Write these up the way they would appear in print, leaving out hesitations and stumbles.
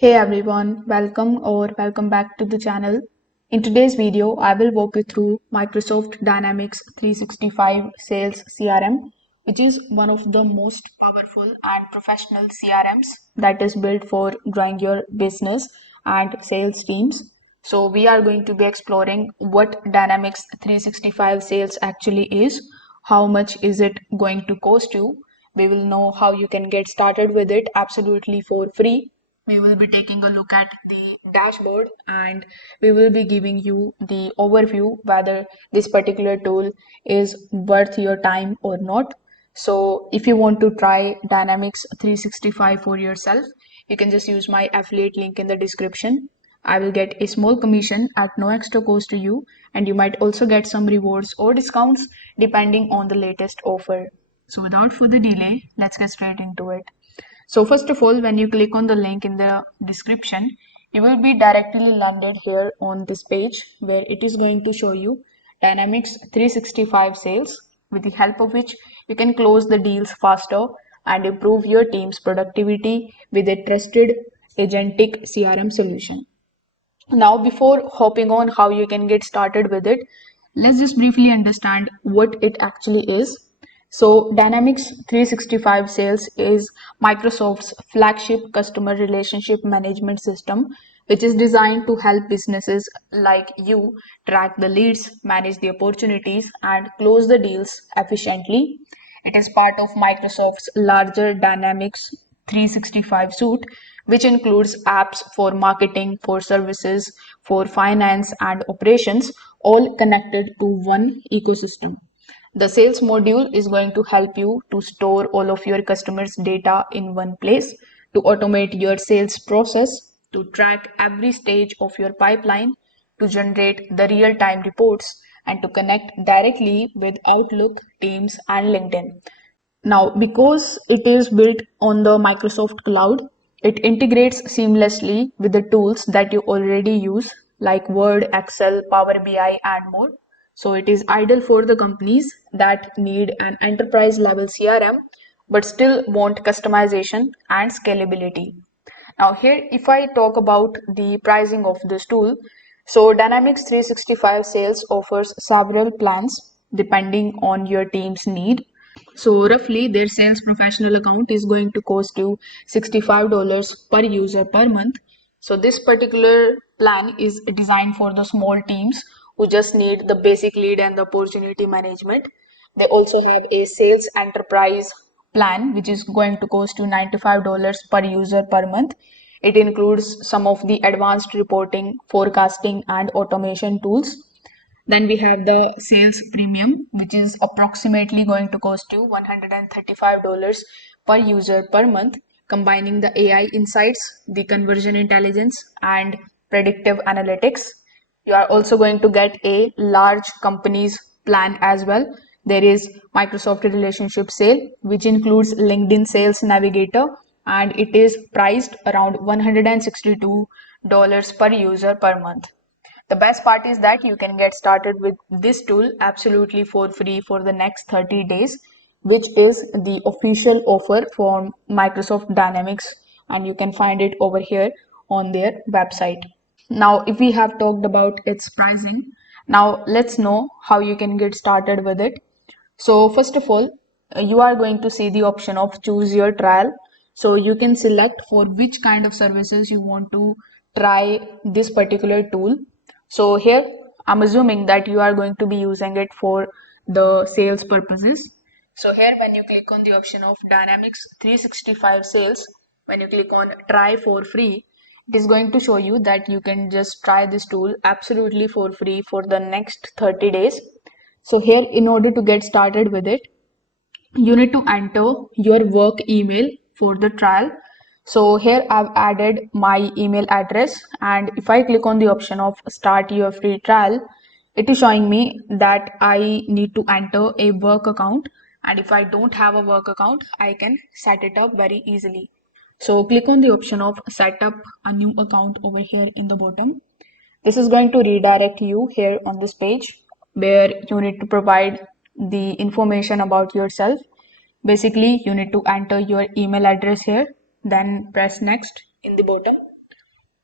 Hey everyone, welcome back to the channel. In today's video, I will walk you through Microsoft Dynamics 365 Sales CRM, which is one of the most powerful and professional CRMs that is built for growing your business and sales teams. So we are going to be exploring what Dynamics 365 Sales actually is, how much is it going to cost you. We will know how you can get started with it absolutely for free. We will be taking a look at the dashboard and we will be giving you the overview whether this particular tool is worth your time or not. So if you want to try Dynamics 365 for yourself, you can just use my affiliate link in the description. I will get a small commission at no extra cost to you, and you might also get some rewards or discounts depending on the latest offer. So without further delay, let's get straight into it. So first of all, when you click on the link in the description, you will be directly landed here on this page where it is going to show you Dynamics 365 sales, with the help of which you can close the deals faster and improve your team's productivity with a trusted agentic CRM solution. Now, before hopping on how you can get started with it, let's just briefly understand what it actually is. So, Dynamics 365 Sales is Microsoft's flagship customer relationship management system, which is designed to help businesses like you track the leads, manage the opportunities, and close the deals efficiently. It is part of Microsoft's larger Dynamics 365 suite, which includes apps for marketing, for services, for finance, and operations, all connected to one ecosystem. The sales module is going to help you to store all of your customers' data in one place, to automate your sales process, to track every stage of your pipeline, to generate the real time reports, and to connect directly with Outlook, Teams, and LinkedIn. Now, because it is built on the Microsoft Cloud, it integrates seamlessly with the tools that you already use, like Word, Excel, Power BI, and more. So, it is ideal for the companies that need an enterprise level CRM but still want customization and scalability. Now, here, if I talk about the pricing of this tool, so Dynamics 365 Sales offers several plans depending on your team's need. So roughly their sales professional account is going to cost you $65 per user per month. So this particular plan is designed for the small teams who just need the basic lead and the opportunity management. They also have a sales enterprise plan which is going to cost you $95 per user per month. It includes some of the advanced reporting, forecasting, and automation tools. Then we have the sales premium, which is approximately going to cost you $135 per user per month, combining the AI insights, the conversion intelligence, and predictive analytics. You are also going to get a large companies plan as well. There is Microsoft Relationship Sale, which includes LinkedIn Sales Navigator, and it is priced around $162 per user per month. The best part is that you can get started with this tool absolutely for free for the next 30 days, which is the official offer for Microsoft Dynamics, and you can find it over here on their website. Now, if we have talked about its pricing, now let's know how you can get started with it. So first of all, you are going to see the option of choose your trial. So you can select for which kind of services you want to try this particular tool. So here I'm assuming that you are going to be using it for the sales purposes. So here when you click on the option of Dynamics 365 Sales, when you click on try for free, it is going to show you that you can just try this tool absolutely for free for the next 30 days. So here, in order to get started with it, you need to enter your work email for the trial. So here I've added my email address, and if I click on the option of start your free trial, it is showing me that I need to enter a work account, and if I don't have a work account, I can set it up very easily. So click on the option of set up a new account over here in the bottom. This is going to redirect you here on this page where you need to provide the information about yourself. Basically, you need to enter your email address here, then press next in the bottom.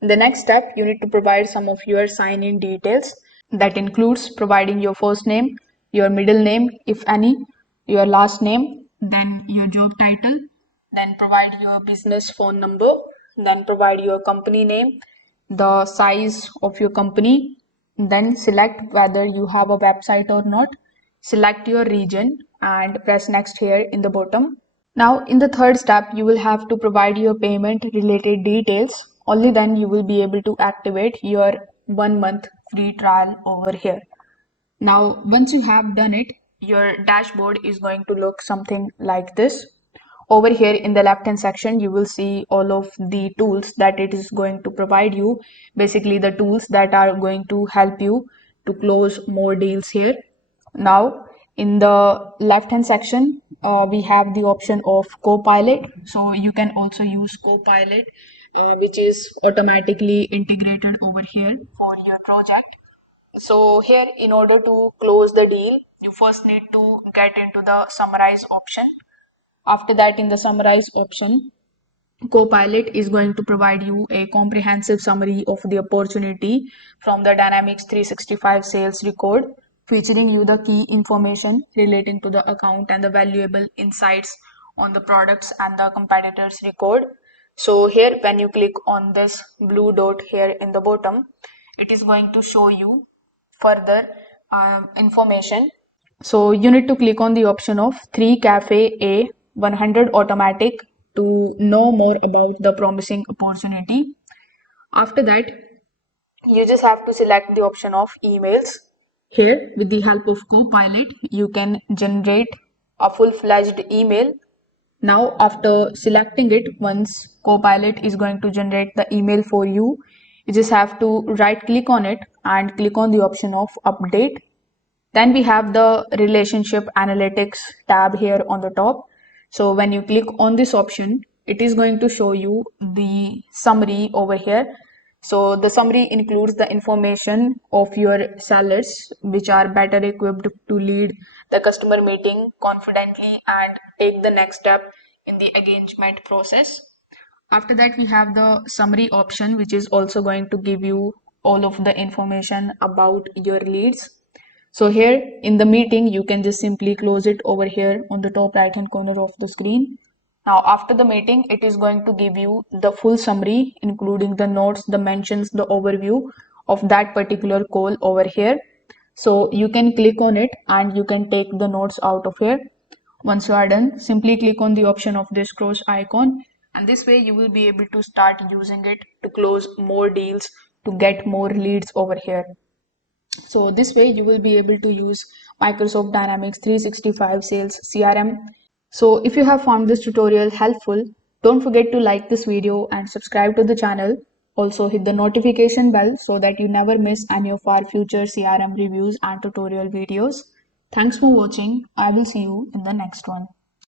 In the next step, you need to provide some of your sign-in details. That includes providing your first name, your middle name, if any, your last name, then your job title, then provide your business phone number, then provide your company name, the size of your company, then select whether you have a website or not, select your region and press next here in the bottom. Now, in the third step, you will have to provide your payment related details. Only then you will be able to activate your 1 month free trial over here. Now, once you have done it, your dashboard is going to look something like this. Over here in the left hand section, you will see all of the tools that it is going to provide you. Basically, the tools that are going to help you to close more deals here. Now, in the left hand section, we have the option of Copilot. So you can also use Copilot, which is automatically integrated over here for your project. So here, in order to close the deal, you first need to get into the summarize option. After that, in the summarize option, Copilot is going to provide you a comprehensive summary of the opportunity from the Dynamics 365 sales record, featuring you the key information relating to the account and the valuable insights on the products and the competitors record. So here, when you click on this blue dot here in the bottom, it is going to show you further information. So you need to click on the option of 3 Cafe A 100 automatic to know more about the promising opportunity. After that, you just have to select the option of emails. Here, with the help of Copilot, you can generate a full-fledged email. Now, after selecting it, once Copilot is going to generate the email for you, you just have to right click on it and click on the option of update. Then we have the relationship analytics tab here on the top. So when you click on this option, it is going to show you the summary over here. So the summary includes the information of your sellers, which are better equipped to lead the customer meeting confidently and take the next step in the engagement process. After that, we have the summary option, which is also going to give you all of the information about your leads. So here in the meeting, you can just simply close it over here on the top right hand corner of the screen. Now, after the meeting, it is going to give you the full summary, including the notes, the mentions, the overview of that particular call over here. So you can click on it and you can take the notes out of here. Once you are done, simply click on the option of this cross icon, and this way you will be able to start using it to close more deals, to get more leads over here. So this way you will be able to use Microsoft Dynamics 365 Sales CRM. So if you have found this tutorial helpful, don't forget to like this video and subscribe to the channel. Also hit the notification bell so that you never miss any of our future CRM reviews and tutorial videos. Thanks for watching. I will see you in the next one.